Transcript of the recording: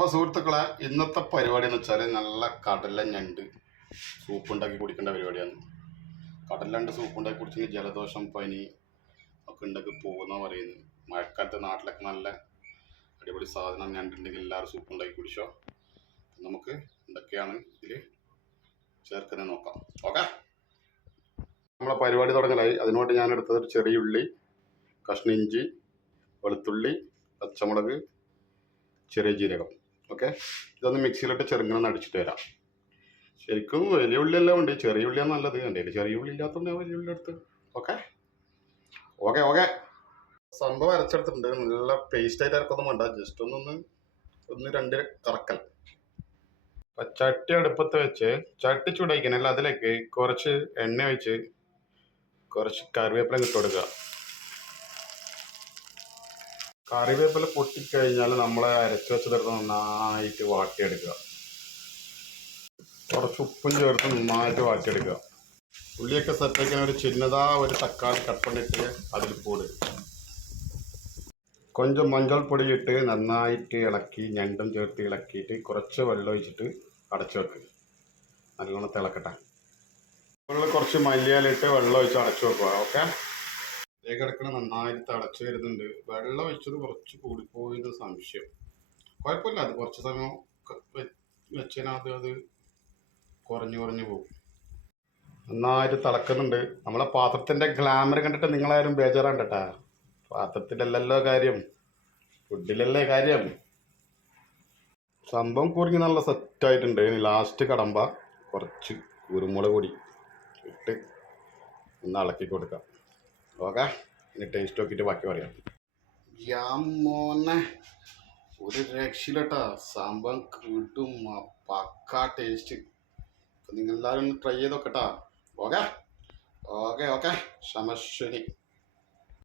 അപ്പോൾ സുഹൃത്തുക്കളെ, ഇന്നത്തെ പരിപാടി എന്ന് വെച്ചാൽ നല്ല കടല ഞണ്ട് സൂപ്പ് ഉണ്ടാക്കി കുടിക്കേണ്ട പരിപാടിയാണ്. കടല ഞണ്ട് സൂപ്പ് ഉണ്ടാക്കി കുടിച്ചെങ്കിൽ ജലദോഷം, പനി ഒക്കെ ഉണ്ടാക്കി പോകുന്ന പറയുന്നത്. മഴക്കാലത്ത് നാട്ടിലൊക്കെ നല്ല അടിപൊളി സാധനം ഞണ്ടുണ്ടെങ്കിൽ എല്ലാവരും സൂപ്പ് ഉണ്ടാക്കി കുടിച്ചോ. നമുക്ക് എന്തൊക്കെയാണ് ഇതിൽ ചേർക്കുന്നത് നോക്കാം. ഓക്കെ, നമ്മളെ പരിപാടി തുടങ്ങലായി. അതിനുവേണ്ടി ഞാൻ എടുത്തത് ചെറിയ ഉള്ളി, കഷ്ണ ഇഞ്ചി, വെളുത്തുള്ളി, പച്ചമുളക്, ചെറിയ ജീരകം. ഓക്കെ, ഇതൊന്ന് മിക്സിയിലിട്ട് ചെറുങ്ങനെ അടിച്ചിട്ട് വരാം. ശരിക്കും വലിയ ഉള്ളിയെല്ലാം ഉണ്ട്, ചെറിയ ഉള്ളിയാണ് നല്ലത്. എൻ്റെ ചെറിയ ഉള്ളി ഇല്ലാത്തതുകൊണ്ട് വലിയ ഉള്ളി എടുത്ത്. ഓക്കെ ഓക്കെ ഓക്കെ സംഭവം അരച്ചെടുത്തിട്ടുണ്ട്. നല്ല പേസ്റ്റായിട്ട് ഇറക്കൊന്നും വേണ്ട, ജസ്റ്റ് ഒന്ന് രണ്ട് കറക്കൽ. ചട്ടി അടുപ്പത്ത് വെച്ച് ചട്ടി ചൂടായിക്കണല്ല, അതിലേക്ക് കുറച്ച് എണ്ണ ഒഴിച്ച് കുറച്ച് കറിവേപ്പില ഇട്ട് കൊടുക്കുക. കറിവേപ്പില പൊട്ടിക്കഴിഞ്ഞാൽ നമ്മൾ അരച്ച് വെച്ചെടുത്ത് നന്നായിട്ട് വാട്ടിയെടുക്കുക. കുറച്ച് ഉപ്പും ചേർത്ത് നന്നായിട്ട് വാട്ടിയെടുക്കുക. ഉള്ളിയൊക്കെ സെറ്റാക്കാൻ ഒരു ചിന്നതാ ഒരു തക്കാളി കട്ട് പണിട്ട് അതിൽ പോടുക. കൊഞ്ചം മഞ്ഞൾ പൊടി ഇട്ട് നന്നായിട്ട് ഇളക്കി ഞണ്ടും ചേർത്ത് ഇളക്കിയിട്ട് കുറച്ച് വെള്ളം ഒഴിച്ചിട്ട് അടച്ചു വെക്കുക. നല്ലോണം തിളക്കട്ടെ. കുറച്ച് മല്ലിയിലിട്ട് വെള്ളം ഒഴിച്ച് അടച്ചു വെക്കുക. ഓക്കെ, കിടക്കണം നന്നായിട്ട് തിളച്ച് വരുന്നുണ്ട്. വെള്ളം ഒഴിച്ചത് കുറച്ച് കൂടിപ്പോയത് സംശയം. കുഴപ്പമില്ല, അത് കുറച്ച് സമയം വെച്ചതിനകത്ത് അത് കുറഞ്ഞു പോകും. നന്നായിട്ട് തിളക്കുന്നുണ്ട്. നമ്മളെ പാത്രത്തിൻ്റെ ഗ്ലാമർ കണ്ടിട്ട് നിങ്ങളാരും ബേജാറാണ്ടട്ടാ. പാത്രത്തിലല്ലല്ലോ കാര്യം, ഫുഡിലല്ലേ കാര്യം. സംഭവം കുറുങ്ങി നല്ല സെറ്റായിട്ടുണ്ട്. ലാസ്റ്റ് കടമ്പ കുറച്ച് കുരുമുളക് പൊടി ഇട്ട് ഒന്ന് ഇളക്കി കൊടുക്കാം. ഓക്കെ, ഇനി ടേസ്റ്റ് നോക്കിയിട്ട് ബാക്കി പറയാം. മോനെ ഒരു രക്ഷയില്ലട്ടാ, സംഭവം കിട്ടും പക്കാ ടേസ്റ്റ്. അപ്പം നിങ്ങളെല്ലാവരും ഒന്ന് ട്രൈ ചെയ്ത് നോക്കട്ടാ. Okay okay okay ശമശ്വരി.